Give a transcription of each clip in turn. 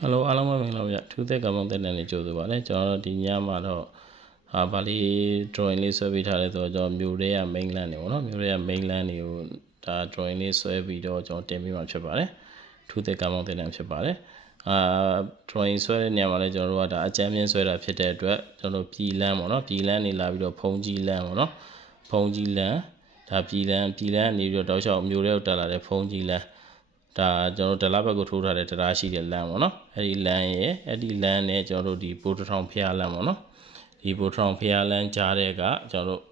ဟယ်လိုအားလုံးပဲမင်္ဂလာပါဗျထူးသက်ကမောင်းတဲ့နယ်လေးကြိုဆိုပါရစေကျွန်တော်တို့ဒီညမှာတော့အာဗာလီ drawing လေးဆွဲပေးထားတဲ့ဆိုတော့ကျွန်တော်မြို့ထဲက mainland တွေပေါ့နော်မြို့ထဲက mainland တွေကိုဒါ drawing လေးဆွဲပြီးတော့ကျွန်တော်တင်ပေးမှာဖြစ်ပါတယ်ထူးသက်ကမောင်းတဲ့နယ်ဖြစ်ပါတယ်အာ drawing ဆွဲတဲ့နေရာမှာလည်းကျွန်တော်တို့ကဒါအကြမ်းမြင့်ဆွဲတာဖြစ်တဲ့အတွက်ကျွန်တော်တို့ပြည်လန်းပေါ့နော်ပြည်လန်းနေလာပြီးတော့ဖုံးကြီးလန်းပေါ့နော်ဖုံးကြီးလန်းဒါပြည်လန်းပြည်လန်းနေပြီးတော့တောက်လျှောက်မြို့ထဲကိုတက်လာတဲ့ဖုံးကြီးလန်း ဒါကျွန်တော်ဒလာဘက်ကိုထိုးထားတဲ့တရားရှိတဲ့လမ်းပေါ့နော်အဲ့ဒီလမ်းရဲ့အဲ့ဒီလမ်းနဲ့ကျွန်တော်တို့ဒီပိုးတထောင်ဖျားလမ်းပေါ့နော်ဒီပိုးတထောင်ဖျားလမ်းကြားတဲ့ကကျွန်တော်တို့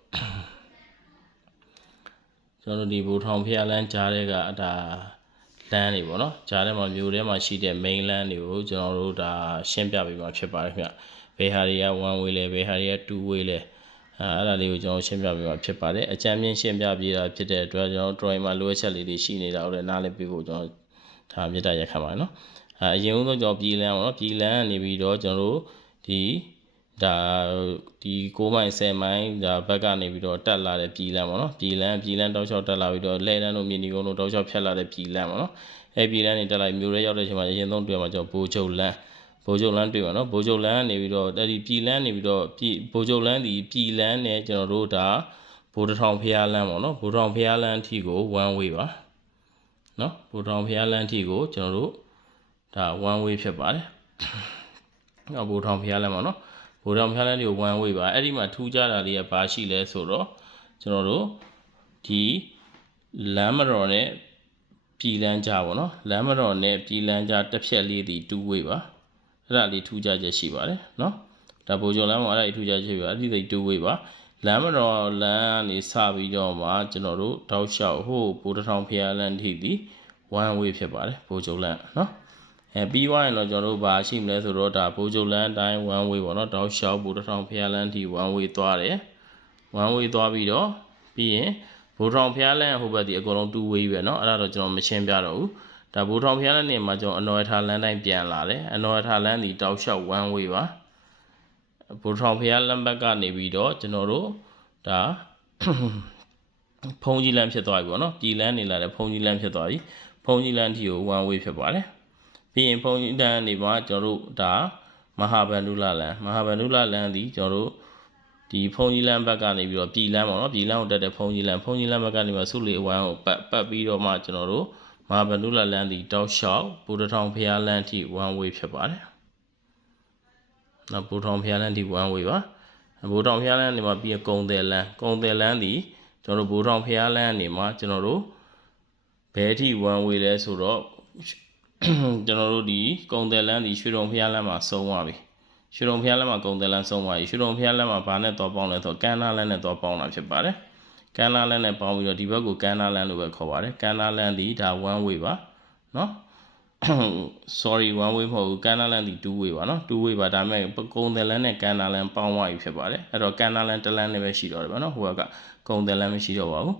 ကျွန်တော်တို့ဒီပိုးထောင်ဖျားလမ်းကြားတဲ့ကဒါလမ်းတွေပေါ့နော်ကြားထဲမှာမြို့ထဲမှာရှိတဲ့ main လမ်းတွေကိုကျွန်တော်တို့ဒါရှင်းပြပေးမှာဖြစ်ပါတယ်ခင်ဗျဘယ်ဟာတွေက1 way လဲဘယ်ဟာတွေက2 way လဲ အဲအဲ့ဒါလေးကိုကျွန်တော်ရှင်းပြပေးမှာဖြစ်ပါတယ်အကြမ်းမြင့်ရှင်းပြပေးတာဖြစ်တဲ့အတွက်ကျွန်တော် drawing မှာလိုအပ်ချက်လေးတွေရှိနေတာကိုလည်းနားလည်ပေးဖို့ကျွန်တော်ဒါမြစ်တာရက်ခံပါနော်အဲအရင်ဆုံးကျွန်တော်ပြည်လန်းပေါ့နော်ပြည်လန်းကနေပြီးတော့ကျွန်တော်တို့ဒီဒါဒီ6မိုင်10မိုင်ဒါဘက်ကနေပြီးတော့တက်လာတဲ့ပြည်လန်းပေါ့နော်ပြည်လန်းပြည်လန်းတောက်လျှောက်တက်လာပြီးတော့လဲတန်းတို့မြင်းဒီကုန်းတို့တောက်လျှောက်ဖြတ်လာတဲ့ပြည်လန်းပေါ့နော်အဲပြည်လန်းနေတက်လာမျိုးရဲရောက်တဲ့အချိန်မှာအရင်ဆုံးတွေ့မှာကျွန်တော်ဘိုးချုပ်လန်း ဘိုးချုပ်လန်းတွေ့ပါနော်ဘိုးချုပ်လန်းကနေပြီးတော့အဲ့ဒီပြည်လန်းနေပြီးတော့ပြည်ဘိုးချုပ်လန်းဒီပြည်လန်းနဲ့ကျွန်တော်တို့ဒါဘိုးတထောင်ဖျားလန်းပေါ့နော်ဘိုးတထောင်ဖျားလန်းအထိကို1 way ပါနော်ဘိုးတထောင်ဖျားလန်းအထိကိုကျွန်တော်တို့ဒါ1 way ဖြစ်ပါတယ်။နော်ဘိုးထောင်ဖျားလန်းပေါ့နော်ဘိုးထောင်ဖျားလန်းတွေကို1 way ပါအဲ့ဒီမှာထူးခြားတာလေးကဘာရှိလဲဆိုတော့ကျွန်တော်တို့ဒီလမ်းမတော်နဲ့ပြည်လန်းကြပေါ့နော်လမ်းမတော်နဲ့ပြည်လန်းကြတစ်ဖြက်လေးဒီ2 way ပါ အဲ့ဒါလေးထူးခြားချက်ရှိပါတယ်နော်ဒါဗိုလ်ကျော်လမ်းမှာအဲ့ဒါထူးခြားချက်ရှိပါအတိသိတိုးဝေးပါလမ်းမတော်လမ်းကနေစပြီးတော့မှကျွန်တော်တို့တောက်လျှောက်ဟိုဘိုးတထောင်ဖျားလန်းထိသည် one way ဖြစ်ပါတယ်ဘိုးကျုံလန်းနော်အဲပြီးွားရင်တော့ကျွန်တော်တို့ဘာရှိမလဲဆိုတော့ဒါဘိုးကျုံလန်းအတိုင်း one way ပေါ့နော်တောက်လျှောက်ဘိုးတထောင်ဖျားလန်းထိ one way သွားတယ် one way သွားပြီးတော့ပြီးရင်ဘိုးထောင်ဖျားလန်းဟိုဘက်ဒီအကုန်လုံး two way ပဲနော်အဲ့ဒါတော့ကျွန်တော်မရှင်းပြတော့ဘူး ဒါဘိုးထောင်ဖျားလန်းနေမှာကျွန်တော်အနော်ထားလန်းတိုင်းပြန်လာတယ်အနော်ထားလန်းဒီတောက်လျှောက် one way ပါဘိုးထောင်ဖျားလန်းဘက်ကနေပြီးတော့ကျွန်တော်တို့ဒါဖုံးကြီးလန်းဖြစ်သွားပြီပေါ့နော်ပြည်လန်းနေလာတဲ့ဖုံးကြီးလန်းဖြစ်သွားပြီဖုံးကြီးလန်းထီကို one way ဖြစ်ပါတယ်ပြီးရင်ဖုံးကြီးလန်းနေမှာကျွန်တော်တို့ဒါမဟာဗန္ဓုလလန်မဟာဗန္ဓုလလန်ဒီကျွန်တော်တို့ဒီဖုံးကြီးလန်းဘက်ကနေပြီးတော့ပြည်လန်းပေါ့နော်ပြည်လန်းကိုတက်တဲ့ဖုံးကြီးလန်းဖုံးကြီးလန်းဘက်ကနေမှဆုလေအဝိုင်းကိုပတ်ပတ်ပြီးတော့မှကျွန်တော်တို့ မဟာဗန္ဓုလလန်ဒီတောက်လျှောက်ဘူတထောင်ဖျားလန်းထိ one way ဖြစ်ပါတယ်နော်ဘူထောင်ဖျားလန်းထိ one way ပါဘူထောင်ဖျားလန်းနေမှာပြီးကုံတယ်လန်းကုံတယ်လန်းဒီကျွန်တော်တို့ဘူထောင်ဖျားလန်းနေမှာကျွန်တော်တို့ဘဲထိ one way လဲဆိုတော့ကျွန်တော်တို့ဒီကုံတယ်လန်းဒီရွှေတုံဖျားလန်းမှာဆုံးသွားပြီရွှေတုံဖျားလန်းမှာကုံတယ်လန်းဆုံးသွားပြီရွှေတုံဖျားလန်းမှာဘာနဲ့တော့ပေါင်းလဲဆိုတော့ကန်းနာလန်းနဲ့တော့ပေါင်းတာဖြစ်ပါတယ် ကန်းနာလန်းနဲ့ပေါင်းပြီးတော့ဒီဘက်ကိုကန်းနာလန်းလို့ပဲခေါ်ပါတယ်ကန်းနာလန်းဒီဒါ one way ပါเนาะ sorry one way မဟုတ်ဘူးကန်နာလန်ဒီ2 way ပါเนาะ2 way ပါဒါပေမဲ့ကုံတယ်လန်နဲ့ကန်နာလန်ပေါင်းသွားပြီဖြစ်ပါတယ်အဲ့တော့ကန်နာလန်တစ်လန်နဲ့ပဲရှိတော့တယ်ဗောနော်ဟိုကကုံတယ်လန်မရှိတော့ပါဘူး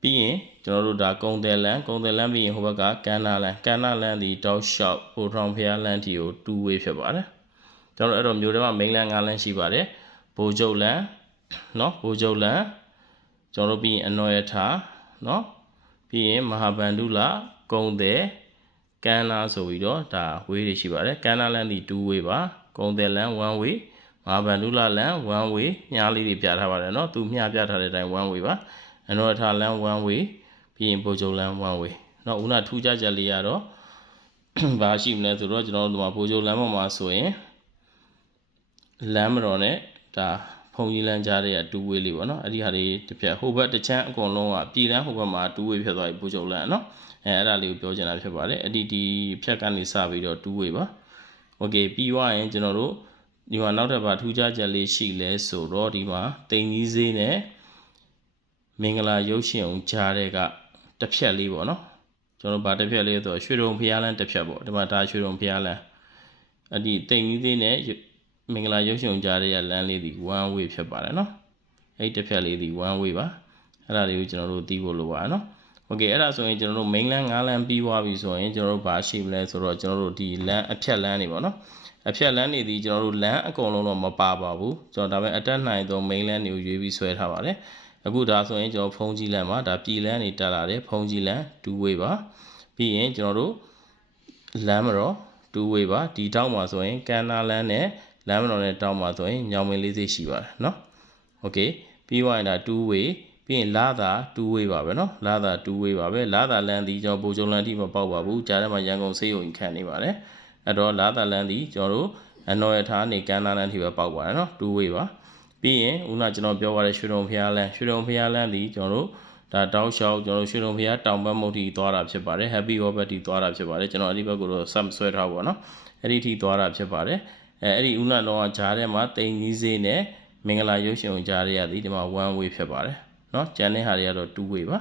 ပြီးရင်ကျွန်တော်တို့ဒါကုံတယ်လန်ကုံတယ်လန်ပြီးရင်ဟိုဘက်ကကန်နာလန်ကန်နာလန်ဒီတောက်လျှောက်ပိုထောင်ဖျားလန်တီကို2 way ဖြစ်ပါတယ်ကျွန်တော်တို့အဲ့တော့မျိုးထဲမှာ main လန်9လန်ရှိပါတယ်ဘိုးကျုပ်လန်เนาะဘိုးကျုပ်လန် ကျွန်တော်တို့ပြီးရင်အနော်ရထားเนาะပြီးရင်မဟာဗန္ဓုလကုံတယ်ကန်းနာဆိုပြီးတော့ဒါဝေးတွေရှိပါတယ်ကန်းနာလန်ဒီ2 way ပါကုံတယ်လန်1 way မဟာဗန္ဓုလလန်1 way မြားလေးတွေပြထားပါတယ်เนาะသူမြားပြထားတဲ့အတိုင်း1 way ပါအနော်ထားလန်1 way ပြီးရင်ပိုဂျုံလန်1 way เนาะဦးနာထူးခြားချက်လေးရတော့ဘာရှိမလဲဆိုတော့ကျွန်တော်တို့ဒီမှာပိုဂျုံလန်ပေါ်မှာဆိုရင်လမ်းမတော်နဲ့ဒါ ဖုံကြီးလန်းကြားတဲ့တူဝေးလေးပေါ့နော်အဲ့ဒီဟာတွေတစ်ပြက်ဟိုဘက်တစ်ချမ်းအကုန်လုံးကပြည်လန်းဟိုဘက်မှာတူဝေးဖြစ်သွားပြီပူချုပ်လန်းနော်အဲအဲ့ဒါလေးကိုပြောချင်တာဖြစ်ပါတယ်အဲ့ဒီဒီဖြတ်ကနေစပြီးတော့တူဝေးပါโอเคပြီးသွားရင်ကျွန်တော်တို့ဒီမှာနောက်ထပ်ပါထူးခြားချက်လေးရှိလဲဆိုတော့ဒီမှာတိမ်ကြီးစေးနဲ့မင်္ဂလာရုပ်ရှင်အောင်ကြားတဲ့ကတစ်ဖြက်လေးပေါ့နော်ကျွန်တော်ဗာတစ်ဖြက်လေးဆိုတော့ရွှေတုံဖျားလန်းတစ်ဖြက်ပေါ့ဒီမှာဒါရွှေတုံဖျားလန်းအဲ့ဒီတိမ်ကြီးသေးနဲ့ မင်္ဂလာရုပ်ရှင်ကြားရတဲ့လမ်းလေးဒီ one way ဖြစ်ပါတယ်နော်အဲ့တစ်ဖြက်လေးဒီ one way ပါအဲ့ဒါလေးကိုကျွန်တော်တို့သိဖို့လိုပါနော်โอเคအဲ့ဒါဆိုရင်ကျွန်တော်တို့ main လမ်း9လမ်းပြီးသွားပြီဆိုရင်ကျွန်တော်တို့ဘာရှိမလဲဆိုတော့ကျွန်တော်တို့ဒီလမ်းအဖြက်လမ်းနေပေါ့နော်အဖြက်လမ်းနေဒီကျွန်တော်တို့လမ်းအကုန်လုံးတော့မပါပါဘူးကျွန်တော်ဒါပေမဲ့အတက်နိုင်သော main လမ်းတွေကိုရွေးပြီးဆွဲထားပါတယ်အခုဒါဆိုရင်ကျွန်တော်ဖုံးကြီးလမ်းမှာဒါပြည်လမ်းနေတက်လာတယ်ဖုံးကြီးလမ်း2 way ပါပြီးရင်ကျွန်တော်တို့လမ်းမတော် 2 way ပါဒီတောက်မှာဆိုရင်ကန်နာလန်းနဲ့ လမ်းမတော်နဲ့တောက်မှာဆိုရင်ညောင်မင်းလေးစိတ်ရှိပါတယ်เนาะ okay ပြီးသွားရင်ဒါ2 way ပြီးရင်လာသာ2 way ပါပဲเนาะလာသာ2 way ပါပဲလာသာလမ်းဒီကျွန်တော်ပိုချုံလမ်းထိမပေါက်ပါဘူးကြားထဲမှာရန်ကုန်စေးရုံခံနေပါတယ်အဲ့တော့လာသာလမ်းဒီကျွန်တော်တို့အနော်ရထားနေကန်နာလမ်းထိပဲပေါက်ပါတယ်เนาะ2 way ပါပြီးရင်ဦးနာကျွန်တော်ပြောပါတဲ့ရွှေတုံဖျားလမ်းရွှေတုံဖျားလမ်းဒီကျွန်တော်တို့ဒါတောက်လျှောက်ကျွန်တော်တို့ရွှေတုံဖျားတောင်ဘက်မုတ်ထိသွားတာဖြစ်ပါတယ် happy orbit ထိသွားတာဖြစ်ပါတယ်ကျွန်တော်အဲ့ဒီဘက်ကိုတော့ sum ဆွဲထားပါတော့เนาะအဲ့ဒီထိသွားတာဖြစ်ပါတယ် အဲအဲ့ဒီဦးနာလောကဂျားထဲမှာတိန်ကြီးစေးနဲ့မင်္ဂလာရုပ်ရှင်ကိုကြားရရသည်ဒီမှာ1 way ဖြစ်ပါတယ်เนาะကျန်တဲ့ဟာတွေကတော့2 way ပါ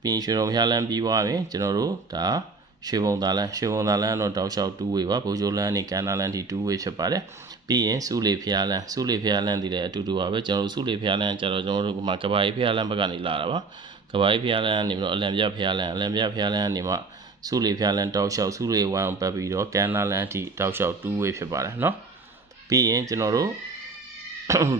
ပြီးရင်ရွှေတုံဖျားလမ်းပြီးသွားပြီကျွန်တော်တို့ဒါရွှေဘုံသားလမ်းရွှေဘုံသားလမ်းတော့တောက်လျှောက်2 way ပါဘိုးချိုလမ်းနဲ့ကန်နာလမ်းထိ2 way ဖြစ်ပါတယ်ပြီးရင်စုလေဖျားလမ်းစုလေဖျားလမ်းဒီလည်းအတူတူပါပဲကျွန်တော်တို့စုလေဖျားလမ်းကျတော့ကျွန်တော်တို့ကမှကဘာကြီးဖျားလမ်းဘက်ကနေလာတာပါကဘာကြီးဖျားလမ်းကနေပြီးတော့အလံပြဖျားလမ်းအလံပြဖျားလမ်းကနေမှ စုလေဖျားလမ်းတောက်လျှောက်စုလေဝမ်းပတ်ပြီးတော့ကန်နာလမ်းအထိတောက်လျှောက်2 way ဖြစ်ပါတယ်เนาะပြီးရင်ကျွန်တော်တို့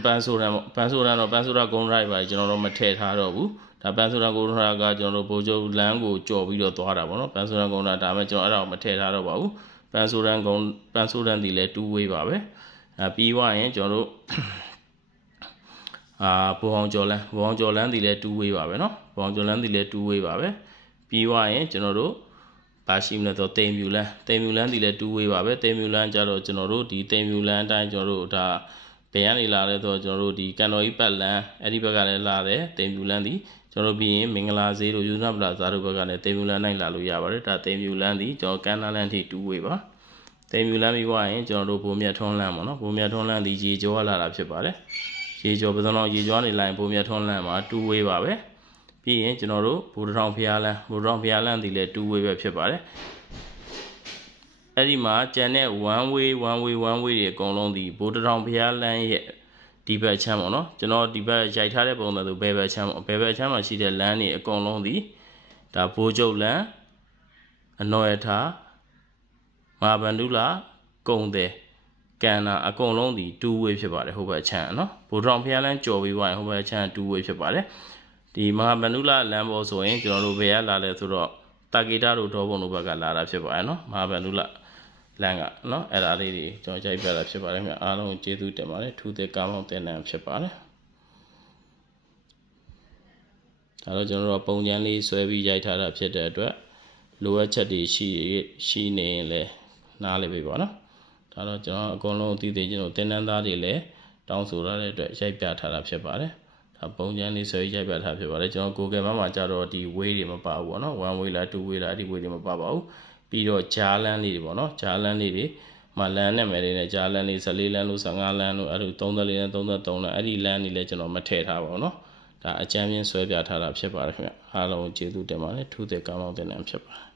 ပန်းဆိုရန်ပေါ့ပန်းဆိုရန်တော့ပန်းဆိုရဂုံရိုက်ပါကျွန်တော်တို့မထည့်ထားတော့ဘူးဒါပန်းဆိုရန်ဂုံရိုက်ကကျွန်တော်တို့ဘိုးကျုပ်လမ်းကိုကြော်ပြီးတော့သွားတာပေါ့နော်ပန်းဆိုရန်ဂုံရိုက်ဒါမှကျွန်တော်အဲ့ဒါကိုမထည့်ထားတော့ပါဘူးပန်းဆိုရန်ဂုံပန်းဆိုရန်ဒီလဲ2 way ပါပဲအဲပြီးွားရင်ကျွန်တော်တို့အာဘူအောင်ကျော်လန်းဘူအောင်ကျော်လန်းဒီလဲ2 way ပါပဲเนาะဘူအောင်ကျော်လန်းဒီလဲ2 way ပါပဲပြီးွားရင်ကျွန်တော်တို့ ဘာရှိမလဲဆိုတိမ်မြူလန်းတိမ်မြူလန်းဒီလဲ2 way ပါပဲတိမ်မြူလန်းကြတော့ကျွန်တော်တို့ဒီတိမ်မြူလန်းအတိုင်းကျွန်တော်တို့ဒါဘယ်ကနေလာလဲဆိုတော့ကျွန်တော်တို့ဒီကန်တော်ကြီးပတ်လန်းအဲ့ဒီဘက်ကလည်းလာတယ်တိမ်မြူလန်းဒီကျွန်တော်ပြီးရင်မင်္ဂလာဈေးတို့ယူနာပလာဇာတို့ဘက်ကလည်းတိမ်မြူလန်းနိုင်လာလို့ရပါတယ်ဒါတိမ်မြူလန်းဒီကျွန်တော်ကန်နာလန်းထိ2 way ပါတိမ်မြူလန်းပြီးွားရင်ကျွန်တော်တို့ဘုံမြတ်ထွန်းလန်းပေါ့နော်ဘုံမြတ်ထွန်းလန်းဒီရေကျော်လာတာဖြစ်ပါတယ်ရေကျော်ပစံတော်ရေကျော်နေလိုက်ဘုံမြတ်ထွန်းလန်းမှာ2 way ပါပဲ ပြီးရင်ကျွန်တော်တို့ဘူတထောင်ဖျားလန်းဘူတထောင်ဖျားလန်းဒီလည်း2 way ပဲဖြစ်ပါတယ်အဲ့ဒီမှာကျန်တဲ့1 way 1 way 1 way တွေအကုန်လုံးဒီဘိုးတထောင်ဖျားလန်းရဲ့ဒီဘက်ချမ်းပေါ့နော်ကျွန်တော်ဒီဘက်ရိုက်ထားတဲ့ပုံစံဆိုဘယ်ဘက်ချမ်းပေါ့ဘယ်ဘက်ချမ်းမှာရှိတဲ့လမ်းတွေအကုန်လုံးဒီဒါဘိုးကျုပ်လမ်းအနော်ရထားမာဗန္ဒုလာကုံတယ်ကန်နာအကုန်လုံးဒီ2 way ဖြစ်ပါတယ်ဟိုဘက်ချမ်းနော်ဘိုးတထောင်ဖျားလန်းကြော်ပြီးသွားရင်ဟိုဘက်ချမ်း2 way ဖြစ်ပါတယ် ဒီမဟာဗန္ဒုလာလမ်းပေါ်ဆိုရင်ကျွန်တော်တို့ဘယ်ကလာလဲဆိုတော့တာဂီတာတို့ဒေါဘုံတို့ဘက်ကလာတာဖြစ်ပါတယ်နော်မဟာဗန္ဒုလာလမ်းကနော်အဲ့ဒါလေးတွေကျွန်တော်ကြိုက်ပြတာဖြစ်ပါတယ်ခင်ဗျအားလုံးကိုကျေးဇူးတင်ပါတယ်ထူးတဲ့ကားမောင်းတင်နန်းဖြစ်ပါတယ်ဒါတော့ကျွန်တော်တို့ပုံချမ်းလေးဆွဲပြီးရိုက်ထားတာဖြစ်တဲ့အတွက်လိုအပ်ချက်တွေရှိရှိနေရင်လည်းနားလေးပဲပေါ့နော်ဒါတော့ကျွန်တော်အကုန်လုံးသိသိချင်းတို့တင်နန်းသားတွေလည်းတောင်းဆိုရတဲ့အတွက်ရိုက်ပြထားတာဖြစ်ပါတယ်ဒါ ပုံချမ်းလေးဆွဲရိုက်ပြထားဖြစ်ပါတယ်ကျွန်တော် Google မှာမှာကြတော့ဒီ way တွေမပါဘူးပေါ့နော် one way လား two way လားအဲ့ဒီ way တွေမပါပါဘူးပြီးတော့ဂျားလန်းလေးတွေပေါ့နော်ဂျားလန်းလေးတွေမလန်းနဲ့မယ်လေးနဲ့ဂျားလန်းလေး14လန်းလို့15လန်းလို့အဲ့လို34လန်း33လန်းအဲ့ဒီလန်းတွေလည်းကျွန်တော်မထည့်ထားပါဘူးเนาะဒါအကြမ်းပြင်းဆွဲပြထားတာဖြစ်ပါတယ်ခင်ဗျအားလုံးကျေးဇူးတင်ပါတယ်ထူးတဲ့ကောင်းကောင်းတင်တယ်ဖြစ်ပါတယ်